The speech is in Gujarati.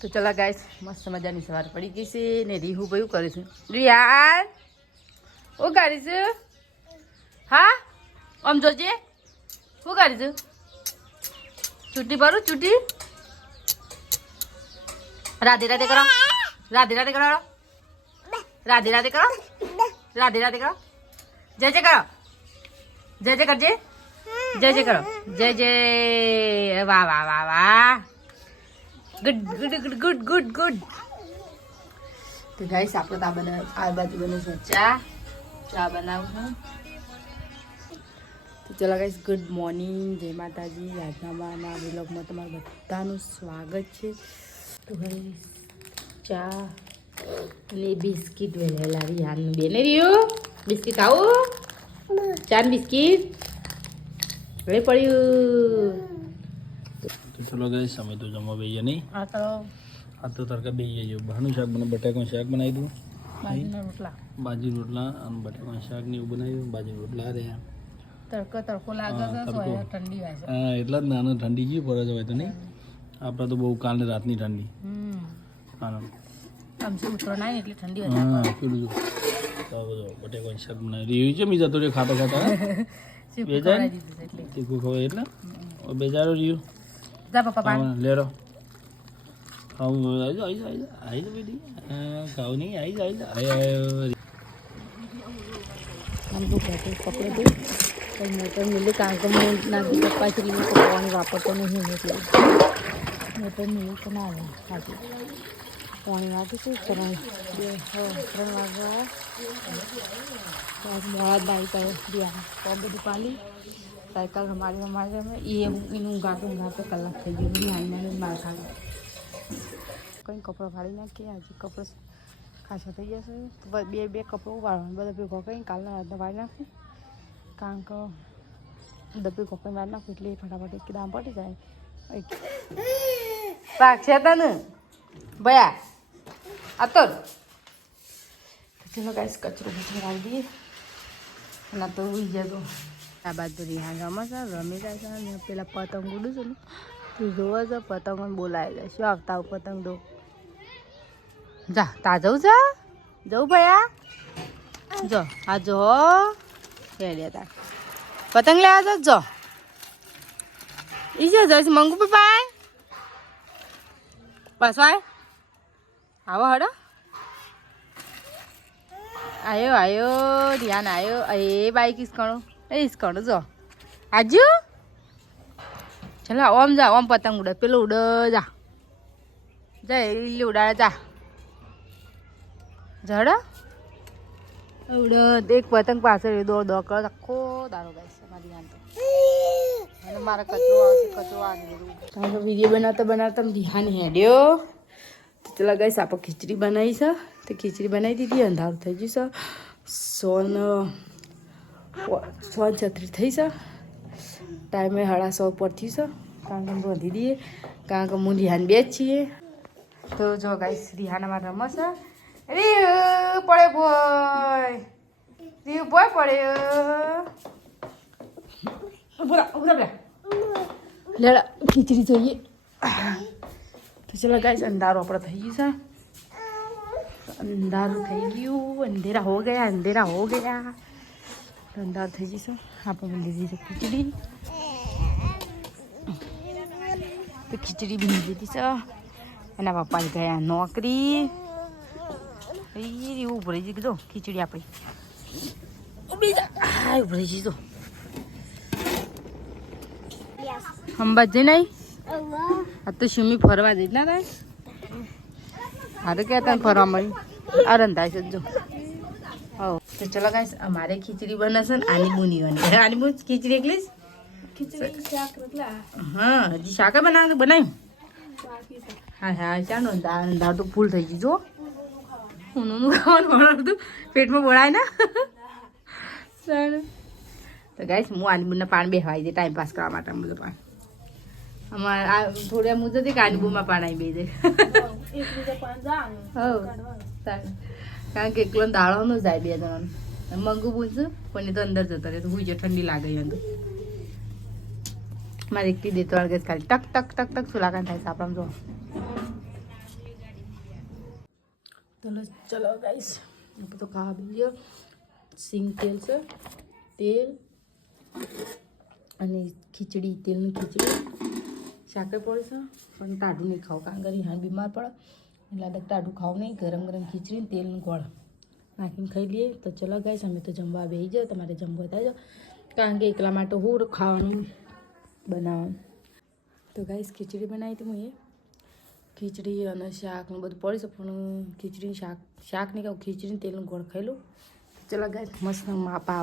તો ચલા ગાઈસ મસ્ત મજાની સવાર પડી ગઈ છે ને રીહુ ભાઈ કરે છે રિયાન ઓ કરીશું હા આમ જોજે શું કરીશું ચૂંટી ભરું ચૂંટી રાધે રાધે કરો રાધે રાધે કરો રાધે રાધે કરો રાધે રાધે કરો જય જય કરો જય જય કરજે જય જય કરો જય જય વાહ વાહ વાહ વાહ good good good good good good તો ગાઈસ આપણે આ બાજુ બને છે ચા બનાવું છું તો ચલો ગાઈસ ગુડ મોર્નિંગ જય માતાજી આજના વ્લોગમાં તમારું બધાનું સ્વાગત છે તો ગાઈસ ચા અને બિસ્કિટ વેલેલા યાનું બેને રહ્યું બિસ્કિટ આવું ચા ને બિસ્કિટ હવે પડ્યું તો ચલો ગઈ અમે તો જમવા બેહીએ નહીં આ તો તરકા બેહીએ જો બહારનું શાક બને બટાકાનું શાક બનાવી દઉં બાજી રોટલા અને બટાકાનું શાક ને એવું બનાવ્યું બાજી રોટલા રહ્યા તડકો લાગે છે ઠંડી હોય છે હા એટલા જ નાના ઠંડી જેવી પડે છે હોય તો નહીં આપણે તો બહુ કાલે રાતની ઠંડી હા એટલે ઠંડી હા પેલું જો બટાકાનું શાક બનાવી રહ્યું છે બીજા તો ખાતો ખાતા બે જાય તીખું ખવાય એટલે બેજારો રહ્યું લેરો ખાવું આવી બેટી ખાવું નહીં આવી કપડે ધોઈ મોટર મિલે કારણ કે હું નાખી કપાચરીને પાણી વાપરતો નહીં એટલે મોટર મિલે તો ના આવે હાજી પાણી વાપીશું 3 વાગ્યા મોડા દાઈ કરે દિયા તો બધું પાલી સાયકલ રમાડી એનું ગાતું કલાક થઈ ગયું બિહાઈને માર ખાવા કંઈ કપડાં ફાડી નાખીએ આજે કપડાં ખાસા થઈ જશે તો બે કપડાં વાળવાનું બધા ભેગો કંઈ કાલના રાતના વાળી નાખું કારણ કે ડબ્બે કપડાં વાળી નાખું એટલે ફટાફટ એક દામ પડી જાય પાક છે તને ભયા આ તો ચલો ગાઈસ કચરો રાખી દઈએ અને તો ઉઈ જતો આ બાજુ રિહાન રમે છે રમી જાય છે ને પેલા પતંગ ઉડું છે ને તું જોવો છો પતંગ બોલાવી જાય શું આવતા પતંગ દો જા તા જવું છે જવું ભયા જો આ જો લે તાર પતંગ લેવા જ જો ઈ જઈશ મંગુ પપ્પા બસ ભાઈ આવો હડો આયો રિયાન આયો એ બાઈક ઈસકણો ઈસકણો જો આજુ ચલો ઓમ જા ઓમ પતંગ ઉડે પેલું ઉડ જા લીલી ઉડાડે જા જડ ઉડ એક પતંગ પાછળ દોડ કરો આખો દારો ગાઈસ મારી યાન તો અને મારા કચરો આવશે કચરો આવી કારણ કે વિડીયો બનાવતા ધ્યાન હેડ્યો ચલો ગાઈસ આપણે ખીચડી બનાવી છે તો ખીચડી બનાવી દીધી અંધારું થઈ ગયું છે સોન 6:36 થઈ છે ટાઈમે 6:30 પર થયું છે કારણ કે બાંધી દઈએ કારણ કે હું રિહાન બે જ છીએ તો જો ગાઈસ રિહાન અમારે રમશે રીહુ પડે બોય રીહુ બોય પડે ઉભરા લેડા ખીચડી જોઈએ તો ચલો ગાઈસ અંધારું આપણે થઈ ગયું છે અંધારું થઈ ગયું અંધેરા હો ગયા અંધાર થઈ જશે આપણે લીધી છે ખીચડી તો ખીચડી બની દીધી છે એના પપ્પા ગયા નોકરી એવું ભરાઈ જઈ કીધું ખીચડી આપણી ભરાઈ જઈ તો અંબા જઈ નહીં આ તો શિમી ફરવા જઈ ના થાય હા તો ક્યાં તને ફરવા મળી આ રંધાય છે જો હો તો ચલો ગાઈસ અમારે ખીચડી બને છે ને આની બુની બને આની બુન ખીચડી એકલી હા હજી શાક બનાવ્યું હા ચાલો દાળ તો ફૂલ થઈ ગઈ જો ઊનું ખાવાનું બનાવતું પેટમાં બોળાય ને સારું તો ગાઈસ હું આની બુનના પાણી બેસવાઈ દે ટાઈમ પાસ કરવા માટે બધું પાણી અમારે આ થોડા મુજબ કે આની બુનમાં પાણી બે દે કારણ કે એકલો દાળો નો જાય 2 જણાનો મંગુ પૂછું પણ એ તો અંદર જતો રહે તો હું ઠંડી લાગે અંદર મારે એકટી દેતો વાળગે ખાલી ટક ટક ટક ટક સુલાકાન થાય છે આપણા જો ચલો ગાઈસ આપણે તો ખાવા બેસીએ. સિંગ તેલ છે, તેલ અને ખીચડી, તેલની ખીચડી. સાકર પડે છે પણ ટાઢું નહીં ખાવું કારણ કે રિહાન બીમાર પડે એટલે ટાઢું ખાવું નહીં. ગરમ ગરમ ખીચડી ને તેલનું ગોળ નાખીને ખાઈ લઈએ. તો ચલો ગાઈસ અમે તો જમવા બેસી જાઓ. તમારે જમવા થાય જાઓ કારણ કે એકલા માટે હું ખાવાનું બનાવવાનું. તો ગાઈસ ખીચડી બનાવી હતી હું ખીચડી અને શાક ને બધું પડી છે પણ ખીચડી શાક નહીં ખાવું, ખીચડી તેલનું ગોળ ખાઈ લઉં. ચલો ગાઈસ મસ્ત માપા